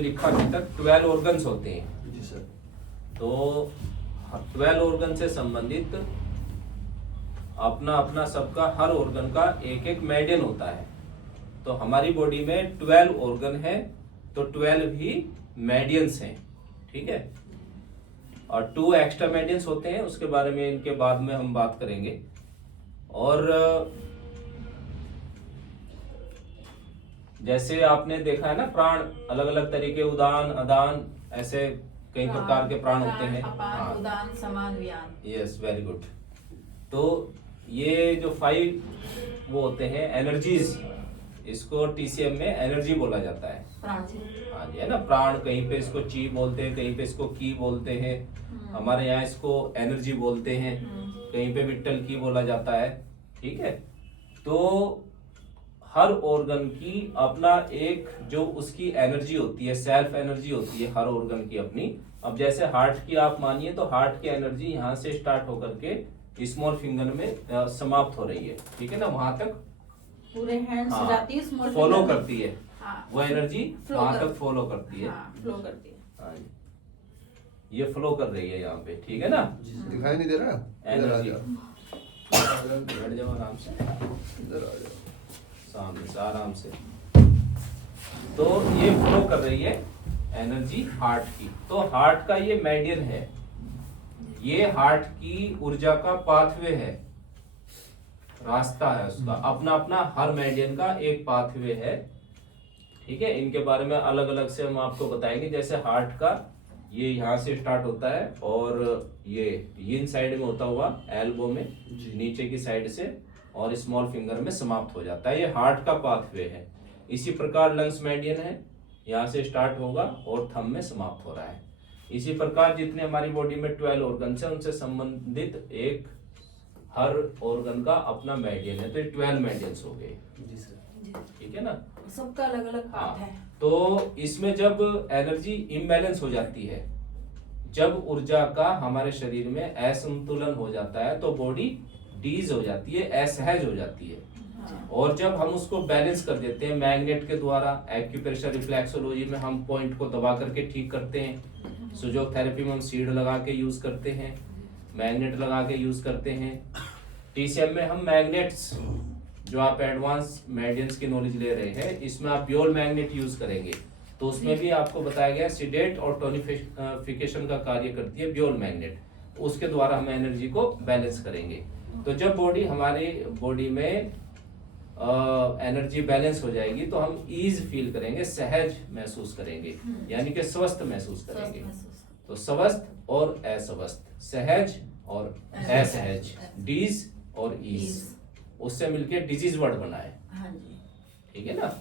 लिखा अभी तक 12 ऑर्गन्स होते हैं। जी सर। तो 12 ऑर्गन से संबंधित अपना अपना सबका हर ऑर्गन का एक एक मेडियन होता है। तो हमारी बॉडी में 12 ऑर्गन है, तो 12 ही मेडियंस हैं, ठीक है। और 2 एक्स्ट्रा मेडियंस होते हैं, उसके बारे में इनके बाद में हम बात करेंगे। और जैसे आपने देखा है ना, प्राण अलग अलग तरीके, उदान, अदान, ऐसे कई प्रकार के प्राण होते हैं। अपान, उदान, समान, व्यान। Yes, very good. तो ये जो 5 वो होते हैं एनर्जीज, इसको टीसीएम में एनर्जी बोला जाता है। प्राण। हाँ जी, है ना। प्राण, कहीं पे इसको ची बोलते हैं, कहीं पे इसको की बोलते हैं। हमारे यहाँ इसको एनर्जी बोलते हैं, कहीं पे विट्टल की बोला जाता है, ठीक है। तो हर ऑर्गन की अपना एक जो उसकी एनर्जी होती है, सेल्फ एनर्जी होती है हर ऑर्गन की अपनी। अब जैसे हार्ट की आप मानिए, तो हार्ट की एनर्जी यहाँ से स्टार्ट होकर के स्मॉल फिंगर में समाप्त हो रही है, ठीक है ना। वहां तक पूरे हैंड से जाती है, स्मॉल फॉलो फिंगर करती है। हाँ, वो एनर्जी वहां तक फॉलो करती है। हाँ, फ्लो करती है। हाँ जी, ये फ्लो कर रही है यहाँ पे, ठीक है ना। दिखाई नहीं दे रहा? इधर आ एनर्जी जाओ, बैठ जाओ आराम से, इधर आ जाओ। सामने से आराम से। तो ये फ्लो कर रही है एनर्जी हार्ट की। तो हार्ट का ये मेडियन है, ये हार्ट की ऊर्जा का पाथवे है, रास्ता है उसका अपना अपना। हर मेडियन का एक पाथवे है, ठीक है। इनके बारे में अलग अलग से हम आपको बताएंगे। जैसे हार्ट का ये यहाँ से स्टार्ट होता है और ये इन साइड में होता हुआ एल्बो में नीचे की साइड से और स्मॉल फिंगर में समाप्त हो जाता है। ये हार्ट का पाथवे है। इसी प्रकार लंग्स मेडियन है, यहाँ से स्टार्ट होगा और थंब में समाप्त हो रहा है। इसी प्रकार जितने हमारी बॉडी में 12 ऑर्गन्स है, उनसे संबंधित एक हर ऑर्गन का अपना मेडियन है। तो ये 12 मेडियंस हो गए, जी सर। ठीक है ना। सबका अलग अलग पार्ट है। तो इसमें जब एनर्जी इम्बैलेंस हो जाती है, जब ऊर्जा का हमारे शरीर में असंतुलन हो जाता है, तो बॉडी डीज हो जाती है, असहज हो जाती है। और जब हम उसको बैलेंस कर देते हैं मैग्नेट के द्वारा, एक्यूप्रेशर रिफ्लेक्सोलॉजी में हम पॉइंट को दबा करके ठीक करते हैं, सुजोग थेरेपी में हम सीड लगा के यूज करते हैं, मैग्नेट लगा के यूज करते हैं। टीसीएम में हम मैग्नेट्स, जो आप एडवांस मेडियंस की नॉलेज ले रहे हैं, इसमें आप ब्योल मैग्नेट यूज करेंगे। तो उसमें भी आपको बताया गया सिडेट और टोनिफिकेशन का कार्य करती है ब्योल मैग्नेट। उसके द्वारा हम एनर्जी को बैलेंस करेंगे। तो जब हमारी बॉडी में एनर्जी बैलेंस हो जाएगी, तो हम ईज फील करेंगे, सहज महसूस करेंगे, यानी कि स्वस्थ महसूस करेंगे। तो स्वस्थ और अस्वस्थ, सहज और असहज, डीज और ईज, उससे मिलके डिजीज वर्ड बना है, ठीक है ना।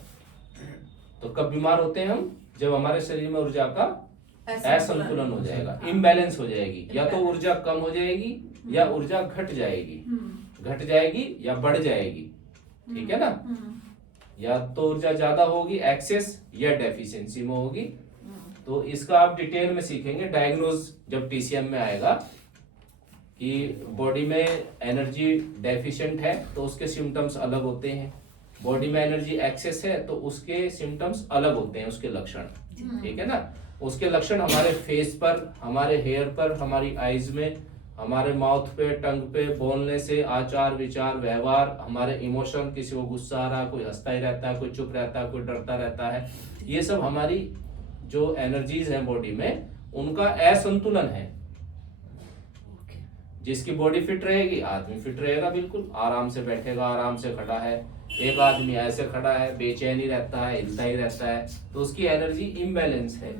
तो कब बीमार होते हैं हम? जब हमारे शरीर में ऊर्जा का असंतुलन हो जाएगा, इम्बैलेंस हो जाएगी। या तो ऊर्जा कम हो जाएगी या ऊर्जा घट जाएगी, घट जाएगी या बढ़ जाएगी, ठीक है ना। या तो ऊर्जा ज्यादा होगी एक्सेस, या डेफिशिएंसी में होगी। तो इसका आप डिटेल में सीखेंगे डायग्नोज जब टीसीएम में आएगा कि बॉडी में एनर्जी डेफिशिएंट है तो उसके सिम्टम्स अलग होते हैं, बॉडी में एनर्जी एक्सेस है तो उसके सिम्टम्स अलग होते हैं, उसके लक्षण, ठीक है ना। उसके लक्षण हमारे फेस पर, हमारे हेयर पर, हमारी आईज में, हमारे माउथ पे, टंग पे, बोलने से, आचार विचार व्यवहार, हमारे इमोशन, किसी को गुस्सा आ रहा है, कोई हंसता ही रहता है, कोई चुप रहता है, कोई डरता रहता है। ये सब हमारी जो एनर्जीज हैं बॉडी में, उनका असंतुलन है। जिसकी बॉडी फिट रहेगी, आदमी फिट रहेगा, बिल्कुल आराम से बैठेगा, आराम से खड़ा है। एक आदमी ऐसे खड़ा है, बेचैनी रहता है, हिलता ही रहता है, तो उसकी एनर्जी इम्बैलेंस है,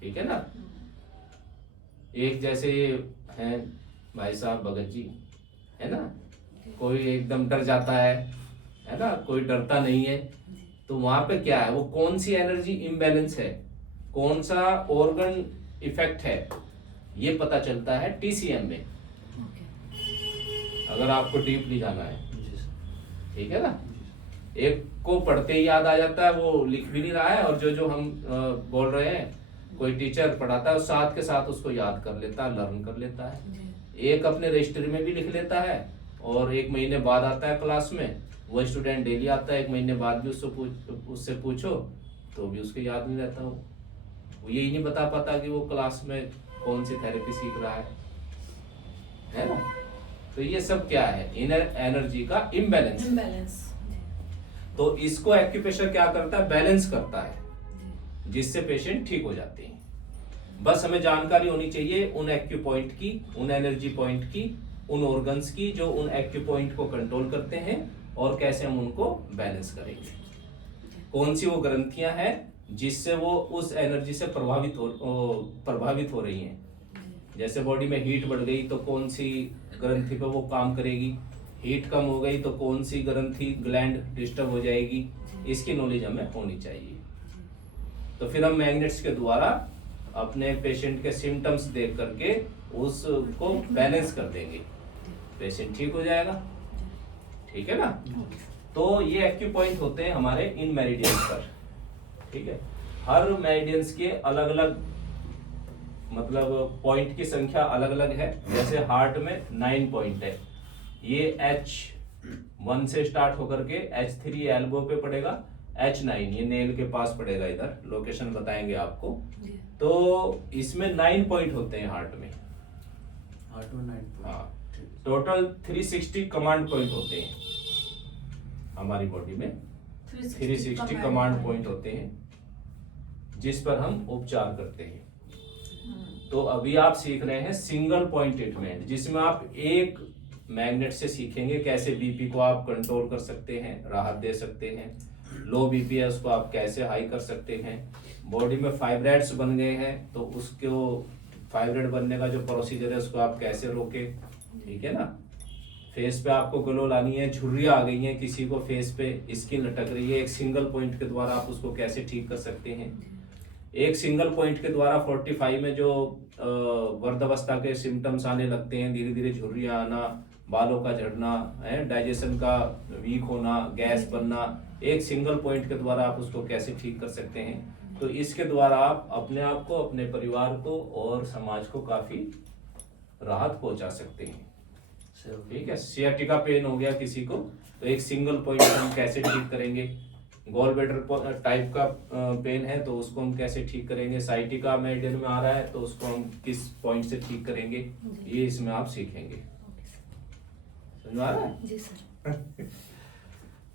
ठीक है ना। एक जैसे हैं भाई साहब भगत जी, है ना, कोई एकदम डर जाता है ना, कोई डरता नहीं है। तो वहां पे क्या है, वो कौन सी एनर्जी इम्बैलेंस है, कौन सा ऑर्गन इफेक्ट है, ये पता चलता है टीसीएम में, अगर आपको डीपली जाना है, ठीक है ना। एक को पढ़ते ही याद आ जाता है, वो लिख भी नहीं रहा है, और जो हम बोल रहे हैं, कोई टीचर पढ़ाता है, साथ के साथ उसको याद कर लेता है, लर्न कर लेता है। एक अपने रजिस्टर में भी लिख लेता है, और 1 महीने बाद आता है क्लास में। वो स्टूडेंट डेली आता है, 1 महीने बाद भी उससे पूछो तो भी उसको याद नहीं रहता वो, वो यही नहीं बता पाता कि वो क्लास में कौन सी थेरेपी सीख रहा है ना। तो ये सब क्या है, इनर एनर्जी का इम्बैलेंस। इम्बैलेंस। तो इसको एक्यूप्रेशर क्या करता है, बैलेंस करता है, जिससे पेशेंट ठीक हो जाते हैं। बस हमें जानकारी होनी चाहिए उन एक्यू पॉइंट की, उन एनर्जी पॉइंट की, उन ऑर्गन्स की जो उन एक्यू पॉइंट को कंट्रोल करते हैं, और कैसे हम उनको बैलेंस करेंगे। कौन सी वो ग्रंथियां हैं जिससे वो उस एनर्जी से प्रभावित हो रही हैं। जैसे बॉडी में हीट बढ़ गई तो कौन सी ग्रंथि पे वो काम करेगी, हीट कम हो गई तो कौन सी ग्रंथि ग्लैंड डिस्टर्ब हो जाएगी, इसकी नॉलेज हमें होनी चाहिए। तो फिर हम मैग्नेट्स के द्वारा अपने पेशेंट के सिम्टम्स देख करके उसको बैलेंस कर देंगे, पेशेंट ठीक हो जाएगा। ठीक है ना। तो ये एक्यू पॉइंट होते हैं हमारे इन मेरिडियंस पर। ठीक है, हर मेरिडियंस के अलग अलग मतलब पॉइंट की संख्या अलग अलग है। जैसे हार्ट में 9 पॉइंट है, ये H1 से स्टार्ट होकर के H3 एल्बो पे पड़ेगा, H9 ये नेल के पास पड़ेगा, इधर लोकेशन बताएंगे आपको। तो इसमें 9 पॉइंट होते हैं हार्ट में। 9 हाँ, टोटल 360 कमांड पॉइंट होते हैं हमारी बॉडी में। 360 कमांड पॉइंट होते हैं जिस पर हम उपचार करते हैं। तो अभी आप सीख रहे हैं सिंगल पॉइंट ट्रीटमेंट, जिसमें आप एक मैग्नेट से सीखेंगे कैसे बीपी को आप कंट्रोल कर सकते हैं, राहत दे सकते हैं। लो बीपी है उसको आप कैसे हाई कर सकते हैं। बॉडी में फाइब्राइड्स बन गए हैं तो उसको फाइब्राइड बनने का जो प्रोसीजर है उसको आप कैसे रोके। ठीक है ना। फेस पे आपको ग्लो लानी है, झुर्रियां आ गई हैं, किसी को फेस पे स्किन लटक रही है, एक सिंगल पॉइंट के द्वारा आप उसको कैसे ठीक कर सकते हैं। एक सिंगल पॉइंट के द्वारा 45 में जो वर्धावस्था के सिम्टम्स आने लगते हैं, धीरे धीरे झुर्रियां आना, बालों का झड़ना है, डाइजेशन का वीक होना, गैस बनना, एक सिंगल पॉइंट के द्वारा आप उसको कैसे ठीक कर सकते हैं। तो इसके द्वारा आप अपने आप को, अपने परिवार को और समाज को काफी राहत पहुंचा सकते हैं। ठीक है, सियाटिका पेन हो गया किसी को तो एक सिंगल पॉइंट हम कैसे ठीक करेंगे। गॉल ब्लैडर टाइप का पेन है तो उसको हम कैसे ठीक करेंगे। साइटिका मेरिडियन में आ रहा है तो उसको हम किस पॉइंट से ठीक करेंगे, ये इसमें आप सीखेंगे। समझ आ रहा है जी सर।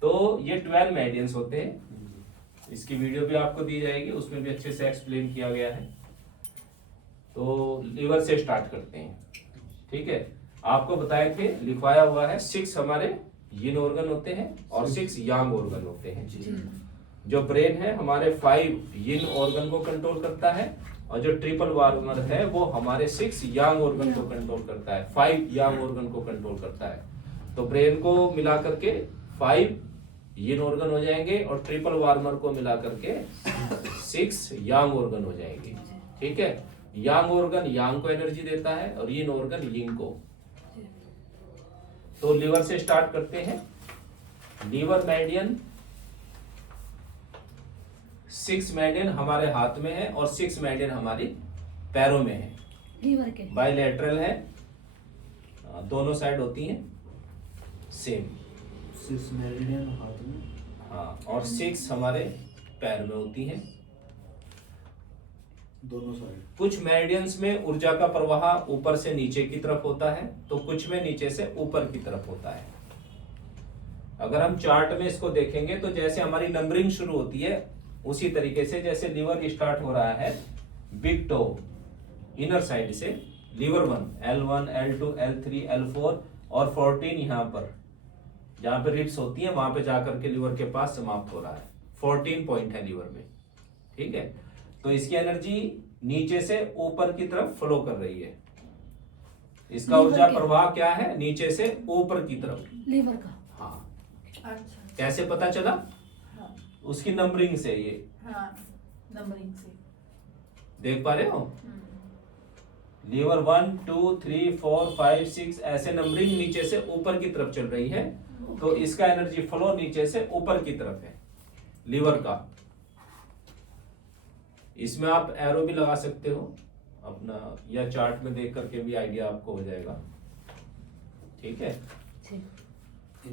तो ये 12 मेरिडियंस होते हैं। इसकी वीडियो भी आपको दी जाएगी, उसमें भी अच्छे से एक्सप्लेन किया गया है। तो लीवर से स्टार्ट करते हैं। ठीक है, आपको बताए थे, लिखवाया हुआ है 6 हमारे यिन ऑर्गन होते हैं और 6 यांग ऑर्गन होते हैं। जो ब्रेन है हमारे 5 यिन ऑर्गन को कंट्रोल करता है, और जो ट्रिपल वार्मर है वो हमारे 6 यांग ऑर्गन को कंट्रोल करता है, 5 यांग ऑर्गन को कंट्रोल करता है। तो ब्रेन को मिला करके 5 यिन ऑर्गन हो जाएंगे और ट्रिपल वार्मर को मिला करके 6 यांग ऑर्गन हो जाएंगे। ठीक है, यांग ऑर्गन यांग को एनर्जी देता है और यिन ऑर्गन यिंग को। तो लीवर से स्टार्ट करते हैं। लीवर मेरिडियन 6 मेरिडियन हमारे हाथ में है और 6 मेरिडियन हमारी पैरों में है। लीवर के बायलैटरल है, दोनों साइड होती हैं सेम। 6 मेरिडियन हाथ में, हाँ, और 6 हमारे पैर में होती हैं दोनों साइड। कुछ मेरिडियंस में ऊर्जा का प्रवाह ऊपर से नीचे की तरफ होता है तो कुछ में नीचे से ऊपर की तरफ होता है। अगर हम चार्ट में इसको देखेंगे तो जैसे हमारी नंबरिंग शुरू होती है उसी तरीके से, जैसे लीवर स्टार्ट हो रहा है बिग टो इनर साइड से, liver 1 L1 L2 L3 L4 और 14 यहाँ पर जहां पे रिब्स होती है वहां पे जाकर के लीवर के पास समाप्त हो रहा है। 14 पॉइंट है लीवर में। ठीक है, तो इसकी एनर्जी नीचे से ऊपर की तरफ फ्लो कर रही है। इसका ऊर्जा प्रवाह क्या है, नीचे से ऊपर की तरफ लीवर का। हाँ, अच्छा। कैसे पता चला? हाँ, उसकी नंबरिंग से। ये हाँ, नंबरिंग से देख पा रहे हो, लीवर 1 2 3 4 5 6 ऐसे नंबरिंग नीचे से ऊपर की तरफ चल रही है। तो इसका एनर्जी फ्लो नीचे से ऊपर की तरफ है लीवर का। इसमें आप एरो भी लगा सकते हो अपना, या चार्ट में देख करके भी आइडिया आपको हो जाएगा। ठीक है,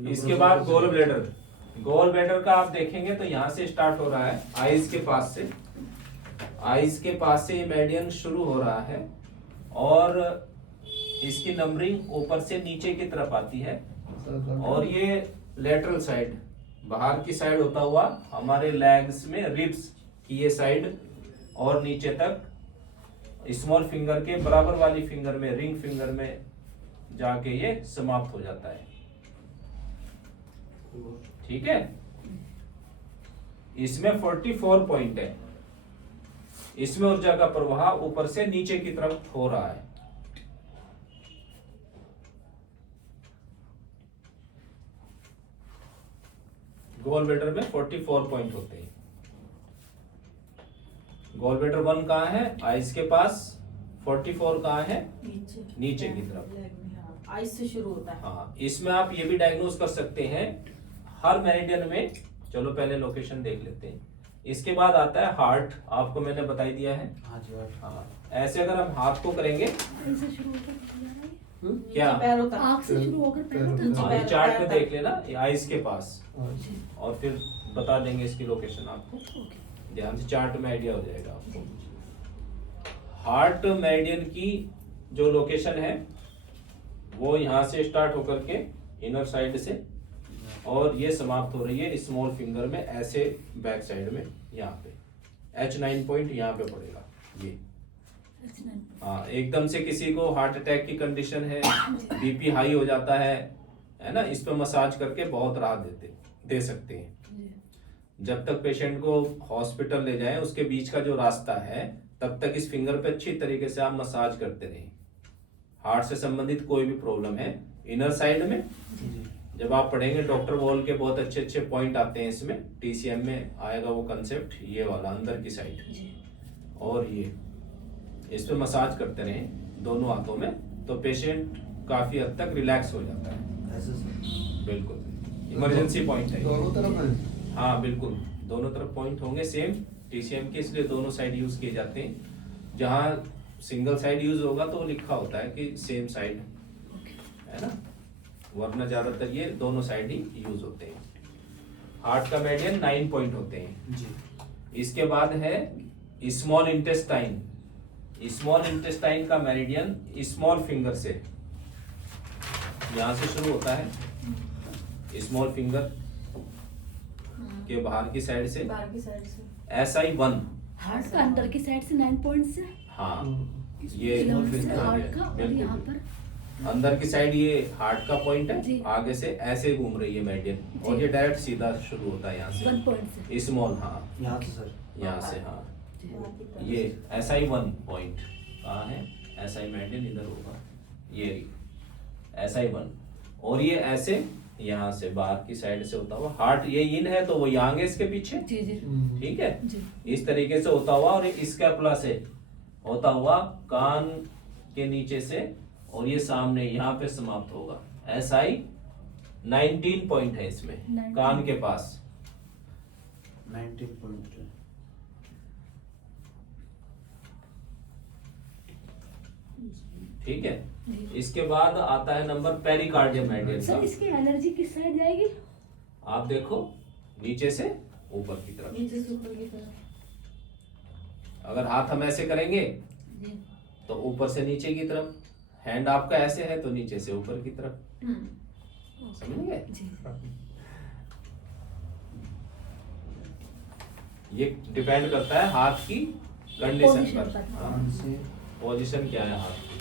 इसके बाद गोल ब्लैडर। गोल ब्लैडर का आप देखेंगे तो यहां से स्टार्ट हो रहा है आईज के पास से, आइज के पास से ये मेरिडियन शुरू हो रहा है और इसकी नंबरिंग ऊपर से नीचे की तरफ आती है और ये लेटरल साइड बाहर की साइड होता हुआ हमारे लेग्स में रिब्स की ये साइड और नीचे तक स्मॉल फिंगर के बराबर वाली फिंगर में रिंग फिंगर में जाके ये समाप्त हो जाता है। ठीक है, इसमें 44 पॉइंट है। इसमें ऊर्जा का प्रवाह ऊपर से नीचे की तरफ हो रहा है। गोल ब्लैडर में 44 पॉइंट होते हैं। गोल ब्लैडर 1 कहाँ है? आइस के पास। 44 कहाँ है? नीचे की तरफ। आइस से शुरू होता है। हाँ, इसमें आप ये भी डायग्नोज कर सकते हैं हर मेरिडियन में। चलो पहले लोकेशन देख लेते हैं। इसके बाद आता है हार्ट, आपको मैंने बताई दिया है। हाँ जी हार्ट। हाँ, ऐसे अगर हम हाथ को करेंगे ऐसे शुरू होकर क्या पैरों तक, आँख से शुरू होकर पैरों तक। हाँ, ये चार्ट में देख लेना, ये आइस के पास, जी, और फिर बता देंगे इसकी लोकेशन आपको। ओके। ध्यान से चार्ट में आइडिया हो जाएगा आपको। हार्ट मेरिडियन की जो लोकेशन है वो यहाँ से स्टार्ट होकर के इनर साइड से और ये समाप्त हो रही है स्मॉल फिंगर में ऐसे बैक साइड में यहाँ पे H9 पॉइंट यहाँ पे पड़ेगा ये। हाँ, एकदम से किसी को हार्ट अटैक की कंडीशन है, बीपी हाई हो जाता है ना, इस पे मसाज करके बहुत राहत दे सकते हैं। जब तक पेशेंट को हॉस्पिटल ले जाएं उसके बीच का जो रास्ता है तब तक इस फिंगर पे अच्छी तरीके से आप मसाज करते रहें। हार्ट से संबंधित कोई भी प्रॉब्लम है इनर साइड में, जब आप पढ़ेंगे डॉक्टर वॉल के बहुत अच्छे अच्छे पॉइंट आते हैं इसमें, TCM में आएगा वो कंसेप्ट, ये वाला अंदर की साइड और ये इस पे मसाज करते रहें दोनों हाथों में, तो पेशेंट काफी हद तक रिलैक्स हो जाता है। ऐसे सर। बिल्कुल इमरजेंसी पॉइंट है। दोनों तरफ है? हाँ बिल्कुल, दोनों तरफ पॉइंट होंगे सेम TCM के, इसलिए दोनों साइड यूज किए जाते हैं। जहाँ सिंगल साइड यूज होगा तो लिखा होता है कि सेम साइड, है ना, वरना ज्यादातर ये दोनों साइड ही यूज होते हैं। हार्ट का मेरिडियन 9 पॉइंट होते हैं जी। इसके बाद है स्मॉल इंटेस्टाइन। स्मॉल इंटेस्टाइन का मेरिडियन स्मॉल फिंगर से यहाँ से शुरू होता है, स्मॉल फिंगर के बाहर की साइड से बाहर की साइड से SI1। हार्ट का अंदर की साइड से 9 पॉइंट से। हाँ, ये यहाँ से फिंगर हार्ट का और बिल्कुल। यहाँ पर अंदर की साइड ये हार्ट का पॉइंट जी। है, आगे से ऐसे घूम रही है मेरिडियन और जी। ये डायरेक्ट सीधा शुरू होता है यहाँ 1 से पॉइंट से। स्मॉल। हाँ, यहाँ से सर। यहाँ से। हाँ, जी। ये SI1 पॉइंट कहाँ है? SI मेरिडियन इधर होगा, ये SI1, और ये ऐसे यहाँ से बाहर की साइड से होता हुआ हार्ट, ये इन है तो वो यांग है इसके पीछे, जी जी ठीक है, जी। इस तरीके से होता हुआ और ये स्कैपुला से होता हुआ कान के नीचे से और ये सामने यहाँ पे समाप्त होगा। SI 19 पॉइंट है इसमें 19 कान के पास। 19 पॉइंट। ठीक है, जी। इसके बाद आता है नंबर पेरिकार्डियम मेरिडियन सर का। इसकी एनर्जी किस साइड जाएगी? आप देखो नीचे से ऊपर की तरफ। नीचे से ऊपर की तरफ। अगर हाथ हम ऐसे करेंगे जी। तो ऊपर से नीचे की तरफ, हैंड आपका ऐसे है तो नीचे से ऊपर की तरफ। समझ गए? जी। ये डिपेंड करता है हाथ की कंडीशन Position पर। पर। हाँ, कान से पोजीशन क्या है हाथ की।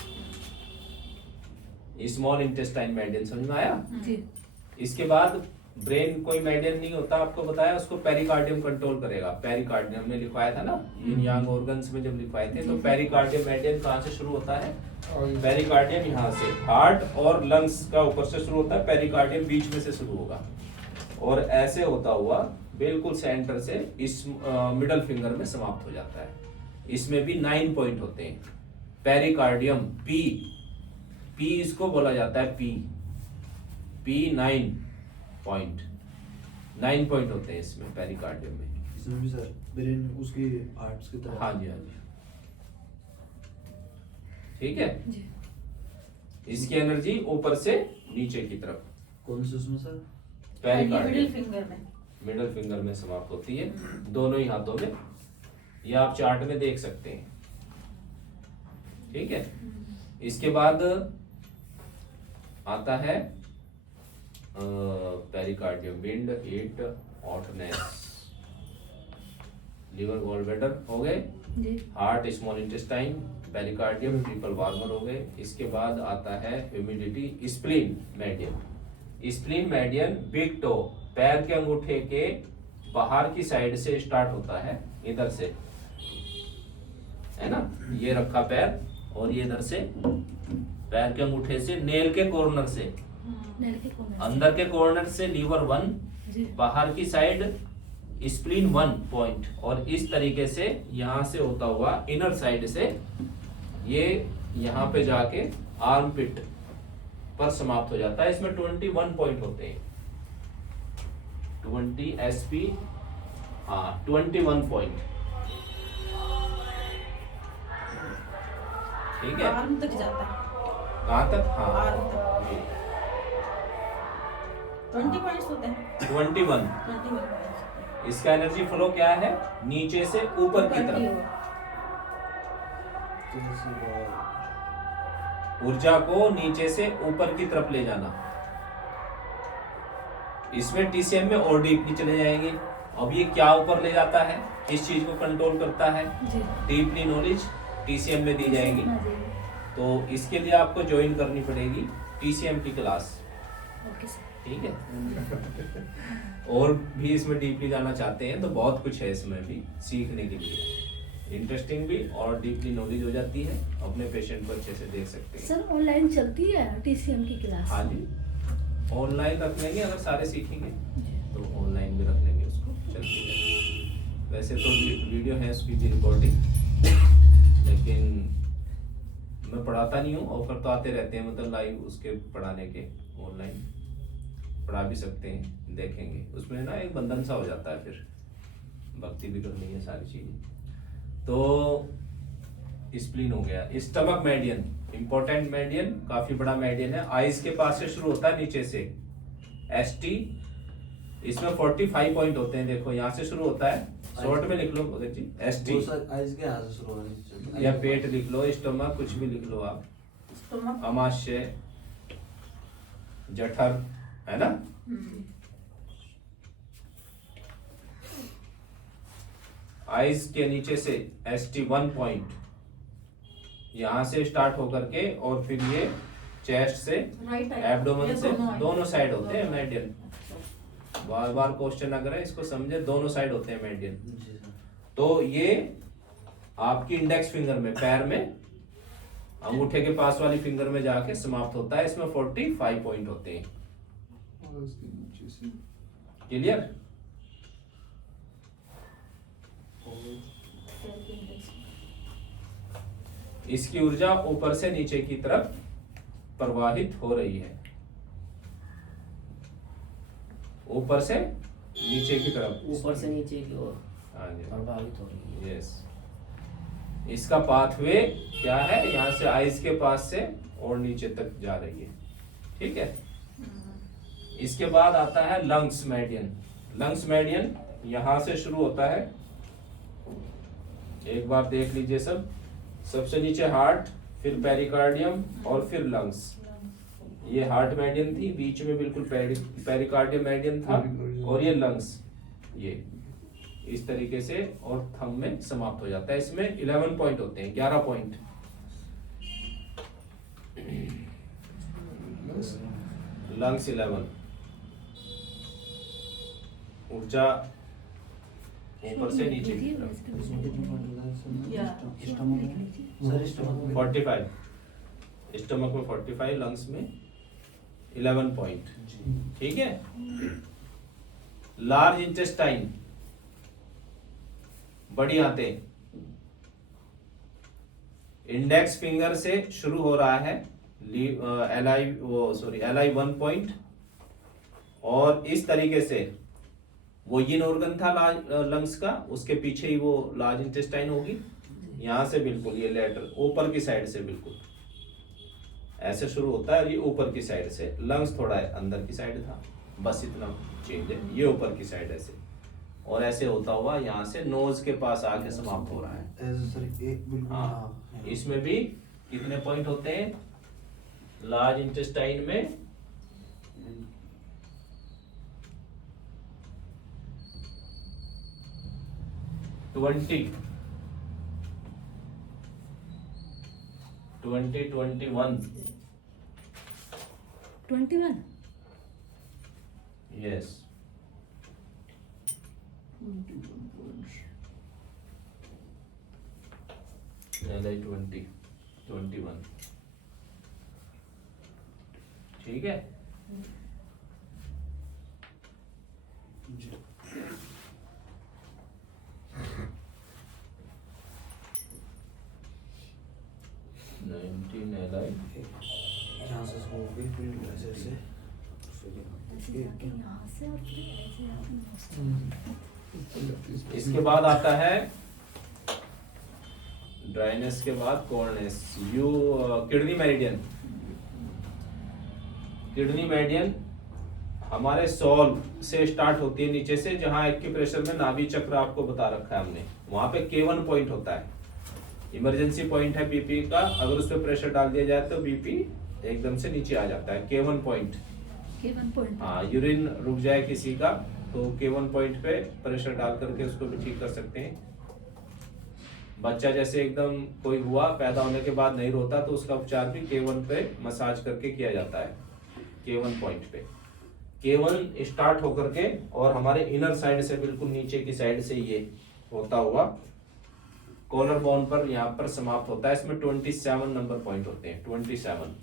स्मॉल इंटेस्टाइन मेरिडियन समझ में आया? जी। इसके बाद ब्रेन कोई मेरिडियन नहीं होता, आपको बताया, उसको पेरिकार्डियम कंट्रोल करेगा। पेरिकार्डियम हमने लिखवाया था ना इन यांग ऑर्गन्स में जब लिखवाए थे, तो पेरिकार्डियम मेरिडियन कहाँ से शुरू होता है? पेरिकार्डियम यहाँ से, हार्ट और लंग्स का ऊपर से शुरू होता है, पेरिकार्डियम बीच में से शुरू होगा और ऐसे होता हुआ बिल्कुल सेंटर से इस मिडल फिंगर में समाप्त हो जाता है। इसमें भी 9 पॉइंट होते हैं। पेरिकार्डियम पी इसको बोला जाता है पी 9 पॉइंट। 9 पॉइंट होते हैं इसमें पेरिकार्डियम में। इसमें भी सर ब्रेन उसकी आर्ट्स की तरह। हाँ जी, हाँ जी, ठीक है। जी। इसकी एनर्जी ऊपर से नीचे की तरफ कौन से उसमें सर? मिडिल पेरिकार्डियम फिंगर में। मिडल फिंगर में समाप्त होती है, दोनों ही हाथों में ये आप चार्ट में देख सकते हैं। ठीक है, इसके बाद आता है pericardium, wind, heat, hotness, liver, gallbladder हो गए, जी heart, small intestine, pericardium, triple warmer हो गए। इसके बाद आता है humidity, spleen median. Spleen median big toe, पैर के अंगूठे के बाहर की साइड से स्टार्ट होता है, इधर से, है ना, ये रखा पैर, और ये इधर से पैर के अंगूठे से नेल के कॉर्नर से, नेल के कोने अंदर के कॉर्नर से लीवर 1, जी बाहर की साइड स्प्लीन 1 पॉइंट, और इस तरीके से यहां से होता हुआ इनर साइड से ये यहां पे जाके आर्म पिट पर समाप्त हो जाता है। इसमें 21 पॉइंट होते हैं, 20 SP, हाँ 21 पॉइंट। ठीक है, आर्म तक जाता है, कहाँ तक? हाँ आर्म तक। 20 पॉइंट्स होते हैं, 21। 21 पॉइंट्स। इसका एनर्जी फ्लो क्या है? नीचे से ऊपर की तरफ, ऊर्जा को नीचे से ऊपर की तरफ ले जाना। इसमें टीसीएम में और डीपली चले जाएंगे। अब ये क्या ऊपर ले जाता है, किस चीज को कंट्रोल करता है? जी डीपली नॉलेज टीसीएम में दी जाएगी। हाँ जी तो इसके लिए आपको ज्वाइन करनी पड़ेगी टीसीएम की क्लास। ओके सर ठीक है, और भी इसमें डीपली जाना चाहते हैं तो बहुत कुछ है इसमें भी सीखने के लिए, इंटरेस्टिंग भी और डीपली नॉलेज हो जाती है। अपने पेशेंट को अच्छे से देख सकते हैं। सर ऑनलाइन चलती है टीसीएम की क्लास? हाँ जी, ऑनलाइन रख लेंगे, अगर सारे सीखेंगे तो ऑनलाइन भी रख लेंगे, उसको चलती है। वैसे तो वीडियो है उसकी भी रिकॉर्डिंग, लेकिन मैं पढ़ाता नहीं हूँ, ऑफर तो आते रहते हैं, मतलब लाइव उसके पढ़ाने के, ऑनलाइन पढ़ा भी सकते हैं, देखेंगे। उसमें ना एक बंधन सा हो जाता है, फिर भक्ति भी करनी है, सारी चीजें। तो स्प्लीन हो गया। स्टमक मेडियन, इंपॉर्टेंट मेडियन, काफी बड़ा मेडियन है, आइज के पास से शुरू होता है नीचे से, ST। इसमें 45 पॉइंट होते हैं, देखो यहाँ से शुरू होता है, शॉर्ट में लिख लो भगत जी, ST, आइज के यहाँ से शुरू होनी या पेट लिख लो, स्टमक, कुछ भी लिख लो आप, स्टमक, अमाशय, जठर, है ना। आइज के नीचे से ST1 पॉइंट, यहां से स्टार्ट होकर के, और फिर ये चेस्ट से, राइट साइड, एब्डोमेन ये से, दोनों दोनों साइड होते हैं मेडियन। बार बार क्वेश्चन अगर है इसको समझे, दोनों साइड होते हैं मेडियन। जी सर। तो ये आपकी इंडेक्स फिंगर में, पैर में, अंगूठे के पास वाली फिंगर में जाके समाप्त होता है। इसमें 45 पॉइंट होते हैं। क्लियर? इसकी ऊर्जा ऊपर से नीचे की तरफ प्रवाहित हो रही है, ऊपर से नीचे की तरफ, ऊपर से नीचे की ओर हाँ जी, प्रभावित हो रही है। यस। इसका पाथवे क्या है? यहाँ से आइज के पास से और नीचे तक जा रही है। ठीक है, इसके बाद आता है लंग्स मेडियन। लंग्स मेडियन यहां से शुरू होता है, एक बार देख लीजिए सब। सबसे नीचे हार्ट, फिर पेरिकार्डियम, और फिर लंग्स। ये हार्ट मेडियन थी, बीच में बिल्कुल पेरिकार्डियम मेडियन था, और ये लंग्स, ये इस तरीके से, और थंब में समाप्त हो जाता है। इसमें 11 पॉइंट होते हैं, 11 पॉइंट। लंग्स 11, ऊर्जा ऊपर से नीचे की तरफ। इसमें कितने पॉइंट होता है सर? या। स्टमक में? सर स्टमक में 45, स्टमक में 45, लंग्स में 11 पॉइंट। जी। ठीक है, लार्ज इंटेस्टाइन, बड़ी आंतें, इंडेक्स फिंगर से शुरू हो रहा है, LI 1 पॉइंट, और इस तरीके से वो यिन ऑर्गन था लंग्स का, उसके पीछे ही वो लार्ज इंटेस्टाइन होगी। यहां से बिल्कुल ये लेटर ऊपर की साइड से बिल्कुल ऐसे शुरू होता है, और ये ऊपर की साइड से। लंग्स थोड़ा है अंदर की साइड था, बस इतना चेंज है, ये ऊपर की साइड ऐसे, और ऐसे होता हुआ यहाँ से नोज के पास आके समाप्त हो रहा है। ऐसे सर एक बिल्कुल हाँ, हाँ इसमें भी कितने पॉइंट होते हैं लार्ज इंटेस्टाइन में? 20, 21, 21 yes. LI 20, 21, ठीक है। जी 19 LI यहाँ से शुरू होगी बिल्कुल ऐसे ऐसे ऐसे जाके यहाँ से और फिर ऐसे जाके नोज। इसके बाद आता है ड्राइनेस के बाद coldness. You kidney meridian. Kidney meridian हमारे सॉल से स्टार्ट होती है नीचे से, जहां एक्यूप्रेशर में नाभि चक्र आपको बता रखा है हमने, वहां पे K1 पॉइंट होता है, इमरजेंसी पॉइंट है बीपी का। अगर उस पर प्रेशर डाल दिया जाए तो बीपी एकदम से नीचे आ जाता है। K1 point. K1 point. हाँ, यूरिन रुक जाए किसी का तो K1 पॉइंट पे प्रेशर डाल करके उसको भी ठीक कर सकते हैं। बच्चा जैसे एकदम कोई हुआ पैदा होने के बाद नहीं रोता तो उसका उपचार भी K1 पे मसाज करके किया जाता है, K1 पॉइंट पे। K1 स्टार्ट होकर के और हमारे इनर साइड से बिल्कुल नीचे की साइड से ये होता हुआ कॉलर बोन पर यहाँ पर समाप्त होता है। इसमें 27 नंबर पॉइंट होते हैं, 27।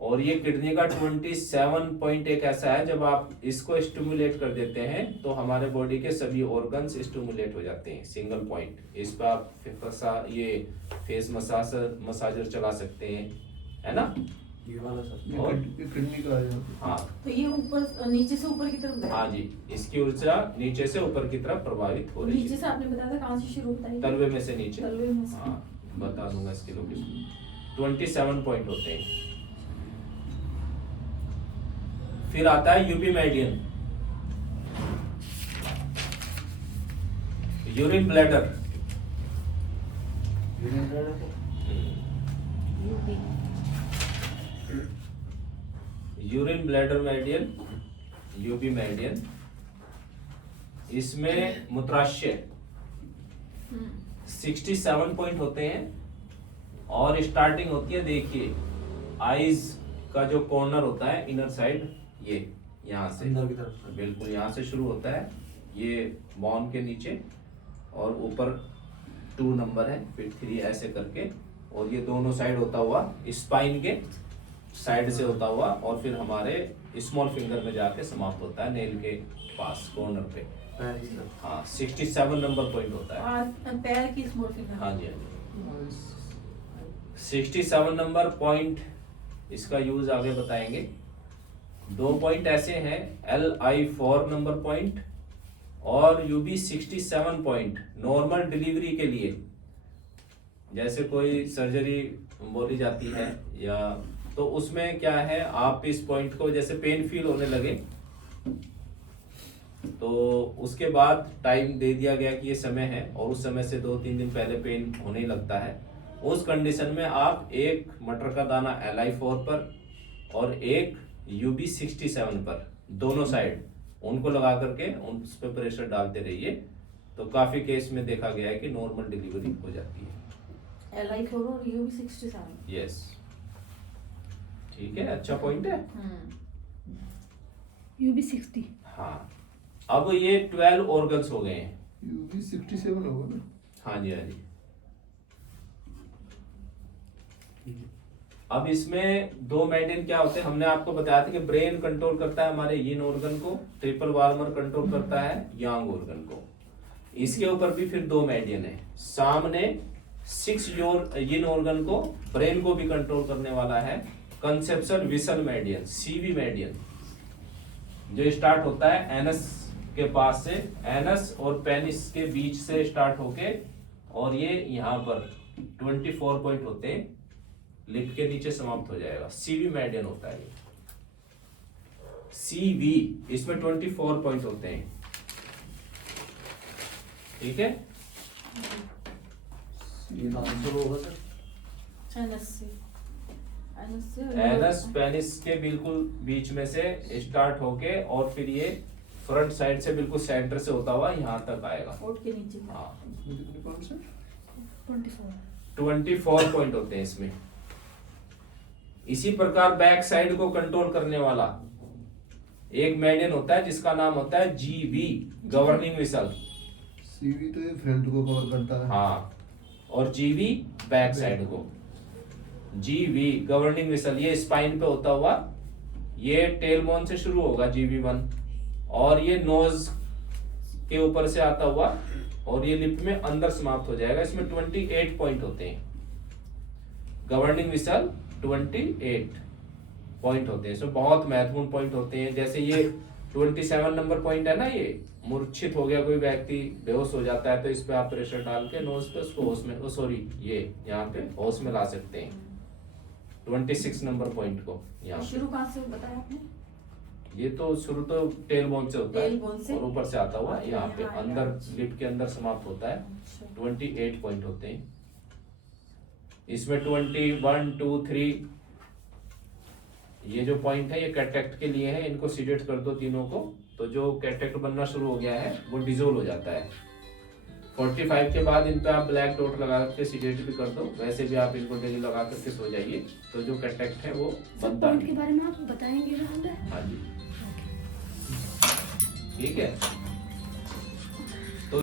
और ये किडनी का 27 पॉइंट एक ऐसा है, जब आप इसको स्टिमुलेट कर देते हैं तो हमारे बॉडी के सभी ऑर्गन्स स्टिमुलेट हो जाते हैं। Single point. इस पर आप ये फेस मसाजर चला सकते हैं, है ना। ये वाला सर और किडनी का है। हाँ तो ये ऊपर नीचे से ऊपर की तरफ गया। हाँ जी, इसकी ऊर्जा नीचे से ऊपर की तरफ प्रभावित हो रही नीचे है। से आपने बताया था कहाँ से शुरू होता है? तलवे में से नीचे। तलवे में से। हाँ, बता दूंगा इसके लोकेशन। 27 पॉइंट होते हैं। फिर आता है UP meridian, urine bladder. UP. Urine bladder meridian, UP meridian. इसमें मूत्राशय 67 पॉइंट होते हैं और स्टार्टिंग होती है, देखिए आईज का जो कॉर्नर होता है इनर साइड, ये यहाँ से अंदर की तरफ सर बिल्कुल यहाँ से शुरू होता है, ये बॉन के नीचे, और ऊपर 2 नंबर है, फिर 3 ऐसे करके, और ये दोनों साइड होता हुआ स्पाइन के साइड से होता हुआ, और फिर हमारे स्मॉल फिंगर में जाके समाप्त होता है नेल के पास कॉर्नर पे। पैर की तरफ। हाँ, 67 नंबर पॉइंट होता है। और पैर की स्मॉल फिंगर। हाँ जी, हाँ जी। 67 नंबर पॉइंट, इसका यूज आगे बताएंगे। 2 पॉइंट ऐसे हैं, LI4 नंबर पॉइंट और UB 67 पॉइंट नॉर्मल डिलीवरी के लिए। जैसे कोई सर्जरी बोली जाती है या तो उसमें क्या है, आप इस पॉइंट को जैसे पेन फील होने लगे तो उसके बाद टाइम दे दिया गया कि ये समय है, और उस समय से 2-3 दिन पहले पेन होने लगता है। उस कंडीशन में आप एक मटर का दाना LI4 पर और एक UB 67 पर, दोनों साइड उनको लगा करके उस पर प्रेशर डालते रहिए, तो काफी केस में देखा गया है कि नॉर्मल डिलीवरी हो जाती है। LI4 और UB 67। यस, ठीक है, अच्छा पॉइंट है। यूबी 60। हाँ, अब ये 12 ऑर्गन्स हो गए हैं। यूपी 67 होगा ना। हाँ जी, हाँ जी। अब इसमें 2 मेरिडियन क्या होते हैं, हमने आपको बताया था कि ब्रेन कंट्रोल करता है हमारे यिन ऑर्गन को, ट्रिपल वार्मर कंट्रोल करता है यांग ऑर्गन को। इसके ऊपर भी फिर 2 मेरिडियन है। सामने 6 यिन ऑर्गन को, ब्रेन को भी कंट्रोल करने वाला है conception whistle meridian, CV meridian, जो स्टार्ट होता है एनस के पास से, एनस और पेनिस के बीच से स्टार्ट होके, और ये यहाँ पर 24 पॉइंट होते हैं, लिप के नीचे समाप्त हो जाएगा। CV मेरिडियन होता है ये, CV। इसमें 24 पॉइंट होते हैं। ठीक है। ये कहाँ से शुरू होगा सर? एनस से एनस पेनिस के बिल्कुल बीच में से स्टार्ट होके और फिर ये फ्रंट साइड से बिल्कुल सेंटर से होता हुआ यहाँ तक आएगा। ओट के नीचे हाँ, इसमें कितने पॉइंट्स हैं? 24 पॉइंट होते हैं इसमें। इसी प्रकार बैक साइड को कंट्रोल करने वाला एक मेडियन होता है जिसका नाम होता है जीवी, गवर्निंग विसल। सीवी तो ये फ्रंट को कवर करता है। हाँ, और जीवी बैक साइड को। जीवी गवर्निंग विसल ये स्पाइन पे होता हुआ, ये टेल बोन से शुरू होगा GV1 और ये नोज के ऊपर से आता हुआ और ये लिप में अंदर समाप्त हो जाएगा। इसमें 28 पॉइंट होते हैं। गवर्निंग विसल 28 पॉइंट होते हैं। इसमें बहुत महत्वपूर्ण पॉइंट होते हैं। जैसे ये 27 नंबर पॉइंट है ना, ये मूर्छित हो गया कोई व्यक्ति, बेहोश हो जाता है, तो इस पे आप प्रेशर डाल के नोज पे उसको होश में, सॉरी ये यहाँ पे होश में ला सकते हैं 26 नंबर पॉइंट को यहाँ पे। शुरू कहाँ से बताया आपने? ये तो शुरू तो टेल बोन से होता टेल बोन से? है और ऊपर से आता हुआ यहाँ पे यहाँ अंदर आएगा। लिप के अंदर समाप्त होता है। अच्छा। 28 पॉइंट होते हैं इसमें। 21, 2, 3 ये जो पॉइंट है ये कैटरेक्ट के लिए है। इनको सीडेट कर दो तीनों को, तो जो कैटरेक्ट बनना शुरू हो गया है वो डिजोल्व हो जाता है। 45 के बाद इन पे आप ब्लैक डॉट लगा के सीडेट भी कर दो। वैसे भी आप इनको डेली लगा करके सो जाइए, तो जो कैटरेक्ट है वो सर बनता पॉइंट के है। बारे में आप बताएंगे ना हमें? हाँ जी, ठीक है।